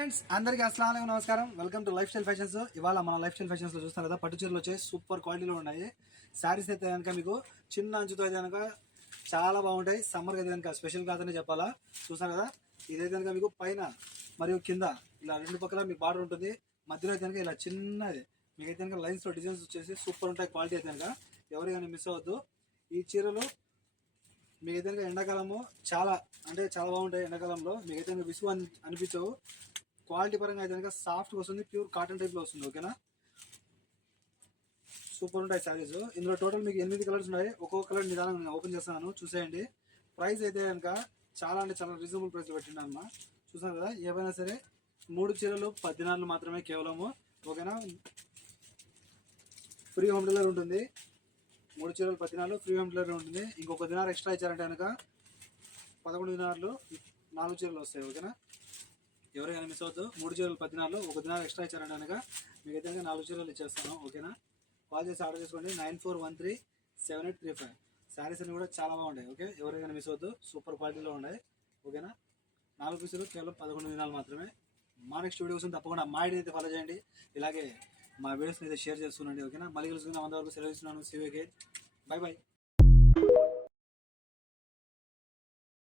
Friends అందరికీ అస్సలాము అలైకుం నమస్కారం. Welcome to life style fashions. ఇవాళ మన లైఫ్ స్టైల్ ఫ్యాషన్స్ లో చూస్తారు కదా, పట్టు చీరలు వచ్చాయి. సూపర్ క్వాలిటీలో ఉన్నాయి. శారీస్ అయితే కనుక మీకు చిన్న అంచుతో అయితే కనుక చాలా బాగుంటాయి. సమ్మర్ అయితే కనుక స్పెషల్ కాదని చెప్పాలా. చూస్తారు కదా, ఇదైతే కనుక మీకు పైన మరియు కింద ఇలా రెండు పక్కల మీకు బార్డర్ ఉంటుంది. మధ్యలో అయితే కనుక ఇలా చిన్నది మీకైతే కనుక లైన్స్ లో డిజైన్స్ వచ్చేసి సూపర్ ఉంటాయి. క్వాలిటీ అయితే కనుక ఎవరు కానీ మిస్ అవ్వద్దు. ఈ చీరలు మీకైతే కనుక ఎండాకాలము చాలా బాగుంటాయి. ఎండాకాలంలో మీకైతే కనుక విసుగు అనిపించవు. క్వాలిటీ పరంగా అయితే కనుక సాఫ్ట్గా వస్తుంది, ప్యూర్ కాటన్ టైప్లో వస్తుంది. ఓకేనా, సూపర్ ఉంటాయి శారీస్. ఇందులో టోటల్ మీకు 8 కలర్స్ ఉన్నాయి. ఒక్కొక్క కలర్ నిదానం నేను ఓపెన్ చేస్తాను, చూసేయండి. ప్రైస్ అయితే కనుక చాలా రీజనబుల్ ప్రైస్ పెట్టినా అన్న. చూసాను కదా, ఏవైనా సరే 3 చీరలు 10 దినాలు మాత్రమే కేవలము. ఓకేనా, ఫ్రీ హోమ్ డెలివరీ ఉంటుంది. 3 చీరలు 10 దినాలు ఫ్రీ హోమ్ డెలివరీ ఉంటుంది. ఇంకొక దినాలు ఎక్స్ట్రా ఇచ్చారంటే కనుక 11 దినాలు 4 చీరలు వస్తాయి. ఓకేనా, ఎవరైనా మిస్ అవుతూ 3 చీరలు 10 దినాలు, ఒక దినాలు ఎక్స్ట్రా ఇచ్చారంటే కనుక మీకైతే 4 చీరలు ఇచ్చేస్తాను. ఓకేనా, కాల్ చేసి ఆర్డర్ చేసుకోండి. 94137835. శారీస్ అన్ని కూడా చాలా బాగుంటాయి. ఓకే, ఎవరైనా మిస్ అవుతూ సూపర్ క్వాలిటీలో ఉన్నాయి. ఓకేనా, 4 పీసులు కేవలం 11 దినాలు మాత్రమే. మా నెక్స్ట్ వీడియోస్ తప్పకుండా మా ఐడిని అయితే ఫాలో చేయండి. ఇలాగే మా వీడియోస్ని అయితే షేర్ చేస్తున్నాండి. ఓకేనా, మళ్ళీ కలుసుకుందాం. అంతవరకు సెలవు ఇస్తున్నాను. See you again. Bye by.